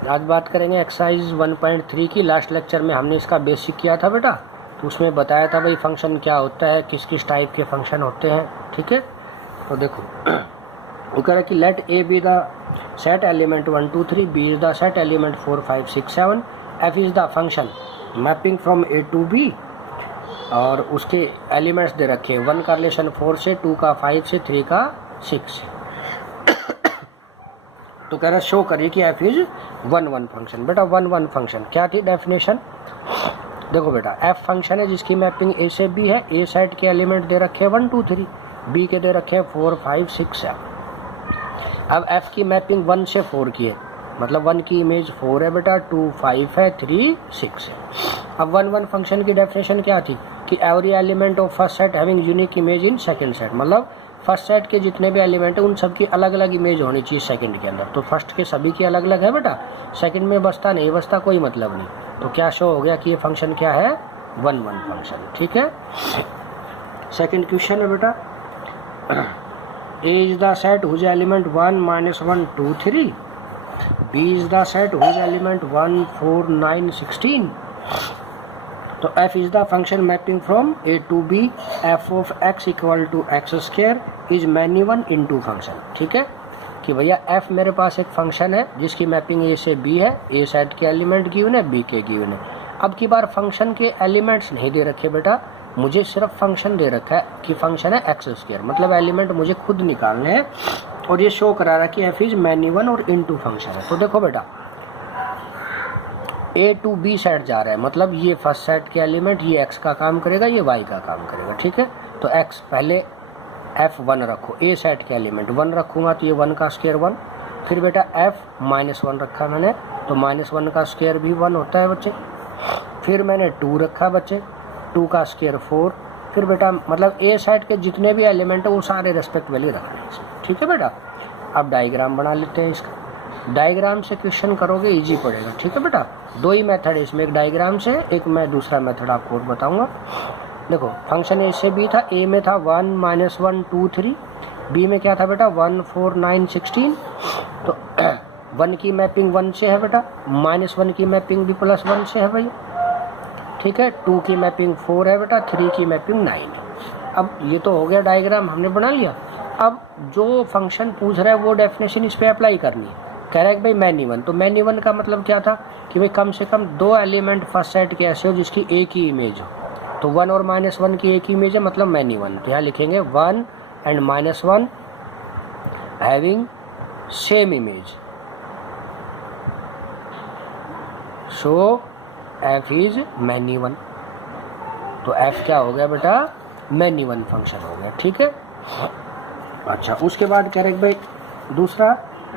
आज बात करेंगे एक्सरसाइज 1.3 की। लास्ट लेक्चर में हमने इसका बेसिक किया था बेटा, तो उसमें बताया था भाई फंक्शन क्या होता है, किस किस टाइप के फंक्शन होते हैं। ठीक है, तो देखो वो कह रहा है कि let A be the set element 1 2 3, B is the set element 4 5 6 7, F is the function mapping from A to B, और उसके एलिमेंट्स दे रखे 1 का रिलेशन 4 से, 2 का 5 से, 3 का 6 से। तो कह रहा शो करिए कि एफ इज 1 1 फंक्शन। बेटा 1 1 फंक्शन क्या थी डेफिनेशन? देखो बेटा, एफ फंक्शन है जिसकी मैपिंग ए से बी है। ए सेट के एलिमेंट दे रखे हैं 1 2 3, बी के दे रखे हैं 4 5 6 7। अब एफ की मैपिंग 1 से 4 की है, मतलब 1 की इमेज 4 है बेटा, 2 5 है, 3 6 है। अब 1 1 फंक्शन की डेफिनेशन क्या थी कि every element of first set having unique image in second set, मतलब फर्स्ट सेट के जितने भी एलिमेंट है उन सब की अलग अलग इमेज होनी चाहिए सेकंड के अंदर। तो फर्स्ट के सभी की अलग अलग है बेटा, सेकंड में बसता नहीं बसता कोई मतलब नहीं। तो क्या शो हो गया कि ये फंक्शन क्या है? 1 1 फंक्शन। ठीक है, सेकंड क्वेश्चन है बेटा, A is the set whose element 1 minus 1 2 3, B is the set whose element 1 4 9 16। तो f is the function mapping from A to B, f of x equal to x square is many one into function। ठीक है कि भैया f मेरे पास एक function है जिसकी mapping A से B है, A सेट के एलिमेंट गिवन है, B के गिवन है। अब की बार फंक्शन के एलिमेंट्स नहीं दे रखे बेटा, मुझे सिर्फ फंक्शन दे रखा है कि फंक्शन है एक्स स्क्वायर, मतलब एलिमेंट मुझे खुद निकालने हैं, और ये शो करा रहा है कि एफ इज मैनी वन और इनटू फंक्शन है। तो देखो बेटा, ए टू बी सेट जा रहा है, मतलब ये फर्स्ट सेट के एलिमेंट, ये एक्स का काम करेगा, ये वाई का काम करेगा। ठीक है, तो एक्स पहले एफ 1 रखो, ए सेट के एलिमेंट 1 रखूंगा तो ये 1 का स्क्वायर 1, फिर बेटा एफ -1 रखा मैंने, तो -1 का स्क्वायर भी 1 होता है बच्चे। फिर मैंने 2 रखा बच्चे, 2 का स्क्वायर 4, फिर बेटा मतलब ए सेट के जितने भी एलिमेंट है वो सारे रेस्पेक्ट वैल्यू रखने हैं। ठीक है बेटा, अब डायग्राम बना लेते हैं इसका। डायग्राम से क्वेश्चन करोगे इजी पड़ेगा। ठीक है बेटा, दो ही मेथड है इसमें, एक डायग्राम से, एक मैं दूसरा मेथड आपको और बताऊंगा। देखो फंक्शन ए से बी था, ए में था 1 -1 2 3, बी में क्या था बेटा 1 4 9 16। तो 1 की मैपिंग 1 से है बेटा, -1 की मैपिंग भी +1 से है भाई। ठीक है, 2 की मैपिंग 4 है बेटा, 3 की मैपिंग 9 है। अब ये तो हो गया डायग्राम, हमने बना लिया। अब जो फंक्शन पूछ रहा है वो डेफिनेशन इस पे अप्लाई करनी है। कह रहा है कि भाई मैनी वन, तो मैनी वन का मतलब क्या था कि भाई कम से कम 2 एलिमेंट फर्स्ट सेट के ऐसे हो जिसकी एक ही इमेज हो। तो 1 और -1 की एक ही इमेज है, मतलब मैनी वन। तो यहाँ लिखेंगे 1 and -1 having same image, so f is many one. तो f क्या हो गया बेटा? मैनी वन फंक्शन हो गया। ठीक है, अच्छा उसके बाद कह रहे भाई दूसरा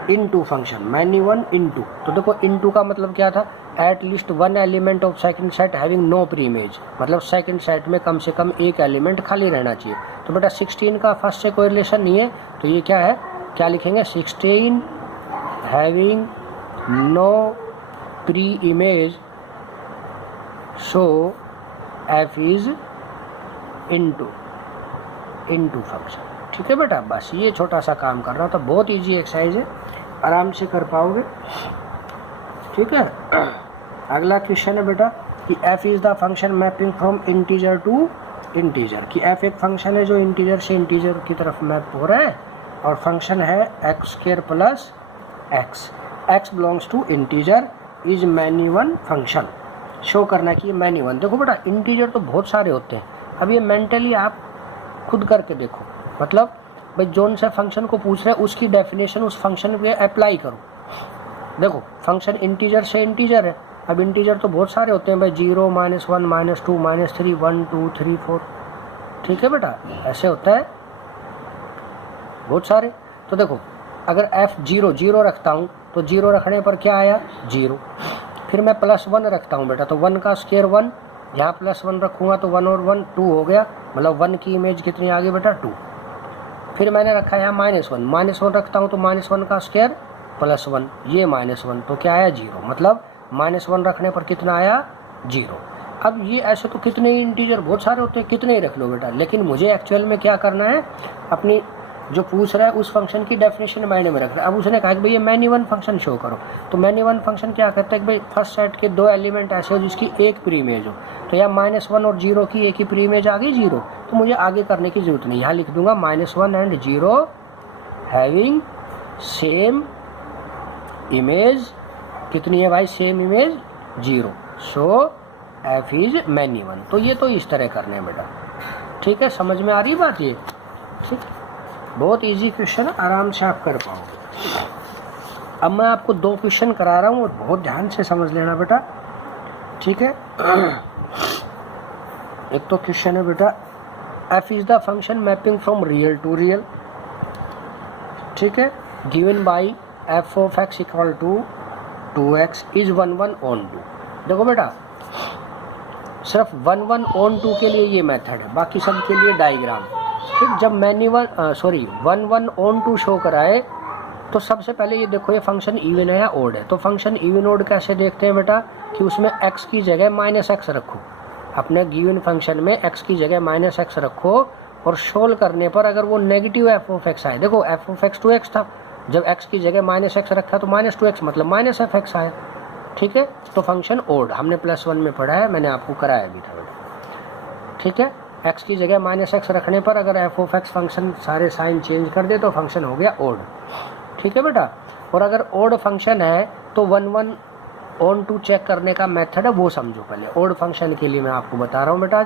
into function, many one into. तो देखो इनटू का मतलब क्या था? At least 1 element of second set having no preimage, मतलब सेकंड सेट में कम से कम एक एलिमेंट खाली रहना चाहिए। तो बेटा 16 का फर्स्ट से कोई रिलेशन नहीं है, तो ये क्या है, क्या लिखेंगे 16 having no preimage, so F is into function. ठीक है बेटा, बस ये छोटा सा काम करना था, बहुत इजी एक्सरसाइज है, आराम से कर पाओगे। ठीक है, अगला क्वेश्चन है बेटा कि f is the function mapping from integer to integer, कि f एक फंक्शन है जो इंटीजर से इंटीजर की तरफ मैप हो रहा है, और फंक्शन है x square plus x, x belongs to integer, is many one function. Show करना कि ये मैनी वन। देखो बेटा इंटीजर तो बहुत सारे होते हैं, अब ये मेंटली आप खुद करके देखो, मतलब भाई जोन से फंक्शन को पूछ रहे हैं उसकी डेफिनेशन उस फंक्शन पे अप्लाई करो। देखो फंक्शन इंटीजर से इंटीजर है, अब इंटीजर तो बहुत सारे होते हैं भाई, 0 -1 -2 -3 1 2 3 4। ठीक है बेटा, ऐसे होता है बहुत सारे। तो देखो अगर f 0 रखता हूँ तो 0 रखने पर क्या आया 0, फिर मैं +1 रखता हूँ बेटा, तो 1 का स्क्वायर 1, यहाँ +1 रखूँगा तो 1 और 1 2 हो गया, मतलब 1 की इमेज कितनी आ गई बेटा 2। फिर मैंने रखा यहाँ -1 रखता हूँ तो -1 का स्क्वायर +1, ये -1, तो क्या आया 0, मतलब -1 रखने पर कितना आया 0। अब ये ऐसे तो कितने ही इंटीजर बहुत सारे होते हैं, कितने ही रख लो बेटा, लेकिन मुझे एक्चुअल में क्या करना है, अपनी जो पूछ रहा है उस फंक्शन की डेफिनेशन माइंड में रख रहा है। अब उसने कहा कि भाई ये मैनी वन फंक्शन शो करो, तो मैनी वन फंक्शन क्या करता है कि भाई फर्स्ट सेट के 2 एलिमेंट ऐसे हो जिसकी एक प्री इमेज हो, तो यहाँ -1 और 0 की एक ही प्री इमेज आ गई 0, तो मुझे आगे करने की जरूरत नहीं, यहाँ लिख दूंगा -1 एंड 0 हैविंग सेम इमेज, कितनी है भाई same image 0, so F is many one. तो ये तो इस तरह करने हैं बेटा, ठीक है, समझ में आ रही बात ये, ठीक, बहुत इजी क्वेश्चन है, आराम से आप कर पाओगे। अब मैं आपको 2 क्वेश्चन करा रहा हूँ और बहुत ध्यान से समझ लेना बेटा, ठीक है। एक तो क्वेश्चन है बेटा F is the function mapping from real to real, ठीक है, given by F of X equal to 2x is 1 1 on 2। देखो बेटा सिर्फ 1 1 on 2 के लिए ये मेथड है, बाकी सब के लिए डायग्राम, ठीक। जब मैंने 1 1 on 2 शो कराए तो सबसे पहले ये देखो ये फंक्शन इवन है या ओड है। तो फंक्शन इवन ओड कैसे देखते हैं बेटा कि उसमें x की जगह -x रखो, अपने गिवन फंक्शन में x की जगह -x रखो और सोल्व करने पर अगर वो नेगेटिव एफ ऑफ एक्स आए, देखो एफ ऑफ एक्स 2x था, जब x की जगह -x रखा तो -2x मतलब -fx आया, ठीक है। तो फंक्शन ओड हमने +1 में पढ़ा है, मैंने आपको कराया भी था बेटा, ठीक है। x की जगह -x रखने पर अगर एफ ऑफ एक्स फंक्शन सारे साइन चेंज कर दे तो फंक्शन हो गया ओड, ठीक है बेटा। और अगर ओड फंक्शन है तो 1 1 on 2 चेक करने का मेथड है वो समझो पहले। ओड फंक्शन के लिए मैं आपको बता रहा हूँ बेटा,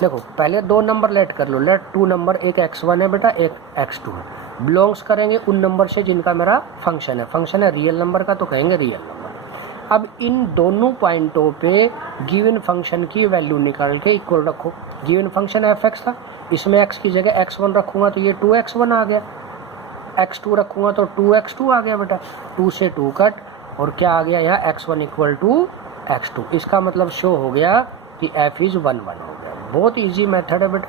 देखो पहले 2 नंबर लेट कर लो, लेट 2 नंबर, एक x1 है बेटा एक x2 है, बिलोंग्स करेंगे उन नंबर से जिनका मेरा फंक्शन है रियल नंबर का तो कहेंगे रियल नंबर। अब इन दोनों पॉइंटों पे गिवन फंक्शन की वैल्यू निकाल के इक्वल रखो। गिवन फंक्शन एफ एक्स था, इसमें x की जगह x1 रखूंगा तो ये 2x1 आ गया, x2 रखूंगा तो 2x2 आ गया बेटा, 2 से 2 कट और क्या आ गया यहाँ x1 इक्वल टू x2। इसका मतलब शो हो गया कि f इज 1 1 हो गया। बहुत इजी मेथड है बेटा,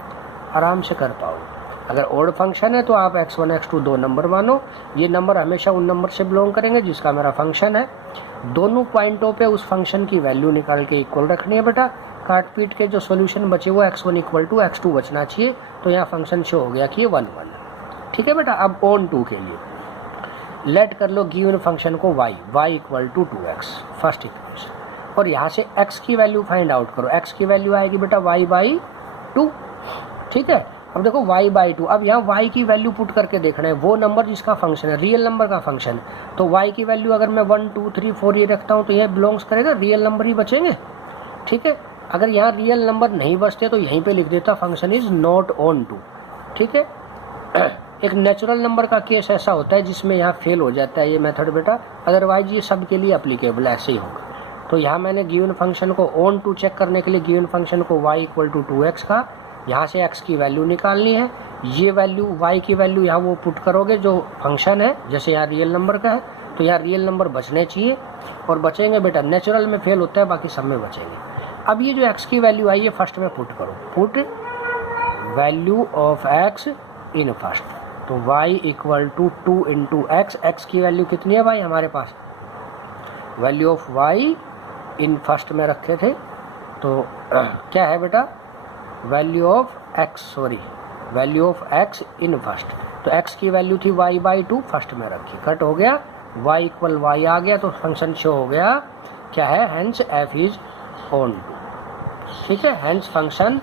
आराम से कर पाओगे। अगर ओड फंक्शन है तो आप x1 x2 2 नंबर मानो, ये नंबर हमेशा उन नंबर से बिलोंग करेंगे जिसका मेरा फंक्शन है। दोनों पॉइंटों पे उस फंक्शन की वैल्यू निकाल के इक्वल रखनी है बेटा। काट पीट के जो सॉल्यूशन बचे वो x1 इक्वल टू x2 बचना चाहिए, तो यहाँ फंक्शन शो हो गया कि ये 1 1, ठीक है बेटा। अब ऑन 2 के लिए लेट कर लो गिवन फंक्शन को y equal to 2x first equation, और यहाँ से x की वैल्यू फाइंड आउट करो। x की वैल्यू आएगी बेटा y/2, ठीक है। अब देखो y/2, अब यहाँ y की वैल्यू पुट करके देखना है, वो नंबर जिसका फंक्शन है रियल नंबर का फंक्शन है, तो y की वैल्यू अगर मैं 1 2 3 4 ये रखता हूँ तो यह बिलोंग्स करेगा, रियल नंबर ही बचेंगे, ठीक है। अगर यहाँ रियल नंबर नहीं बचते तो यहीं पे लिख देता फंक्शन इज नॉट ऑन 2, ठीक है। एक नेचुरल नंबर का केस ऐसा होता है जिसमें यहाँ फेल हो जाता है ये मेथड बेटा, अदरवाइज ये सब के लिए अप्लीकेबल ऐसे ही होगा। तो यहाँ मैंने गिवन फंक्शन को ऑन 2 चेक करने के लिए गिवन फंक्शन को y इक्वल टू 2x का, यहाँ से x की वैल्यू निकालनी है, ये वैल्यू y की वैल्यू यहाँ वो पुट करोगे जो फंक्शन है, जैसे यहाँ रियल नंबर का है तो यहाँ रियल नंबर बचने चाहिए और बचेंगे बेटा, नेचुरल में फेल होता है बाकी सब में बचेंगे। अब ये जो x की वैल्यू आई है फर्स्ट में पुट करो, put value of x in first, तो y equal to 2 into x, x की वैल्यू कितनी है भाई हमारे पास, value of y in first में रखे थे तो क्या है बेटा value of value of x in first, तो x की वैल्यू थी y/2 फर्स्ट में रखी, कट हो गया y इक्वल y आ गया, तो फंक्शन शो हो गया क्या है, हेंस f इज ऑन 2, ठीक है। Hence function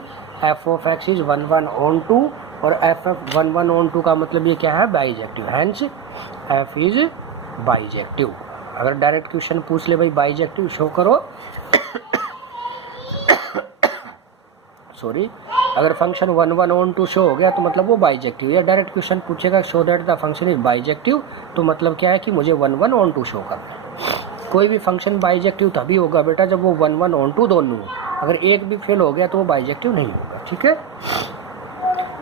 f of x is 1 1 on 2 और f 1 1 ऑन 2 का मतलब ये क्या है, bijective, hence f is bijective. अगर डायरेक्ट क्वेश्चन पूछ ले भाई बाइजेक्टिव शो करो सॉरी, अगर फंक्शन 1 1 ऑन 2 शो हो गया तो मतलब वो बाइजेक्टिव, या डायरेक्ट क्वेश्चन पूछेगा show that the function is bijective, तो मतलब क्या है कि मुझे 1 1 ऑन 2 शो करना है। कोई भी फंक्शन बाइजेक्टिव तभी होगा बेटा जब वो 1 1 ऑन 2 दोनों हो, अगर एक भी फेल हो गया तो वो बाइजेक्टिव नहीं होगा, ठीक है।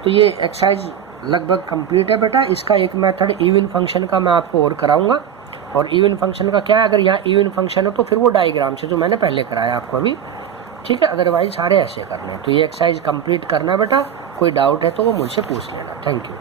तो ये एक्सरसाइज लगभग कंप्लीट है बेटा। इसका एक मेथड इवन फंक्शन का मैं आपको और कराऊंगा, और इवन फंक्शन का क्या है, अगर यहाँ इवन फंक्शन हो तो फिर वो डायग्राम से जो मैंने पहले कराया आपको अभी, ठीक है। अदरवाइज सारे ऐसे करने हैं। तो ये एक्सरसाइज कंप्लीट करना बेटा, कोई डाउट है तो वो मुझसे पूछ लेना। Thank you.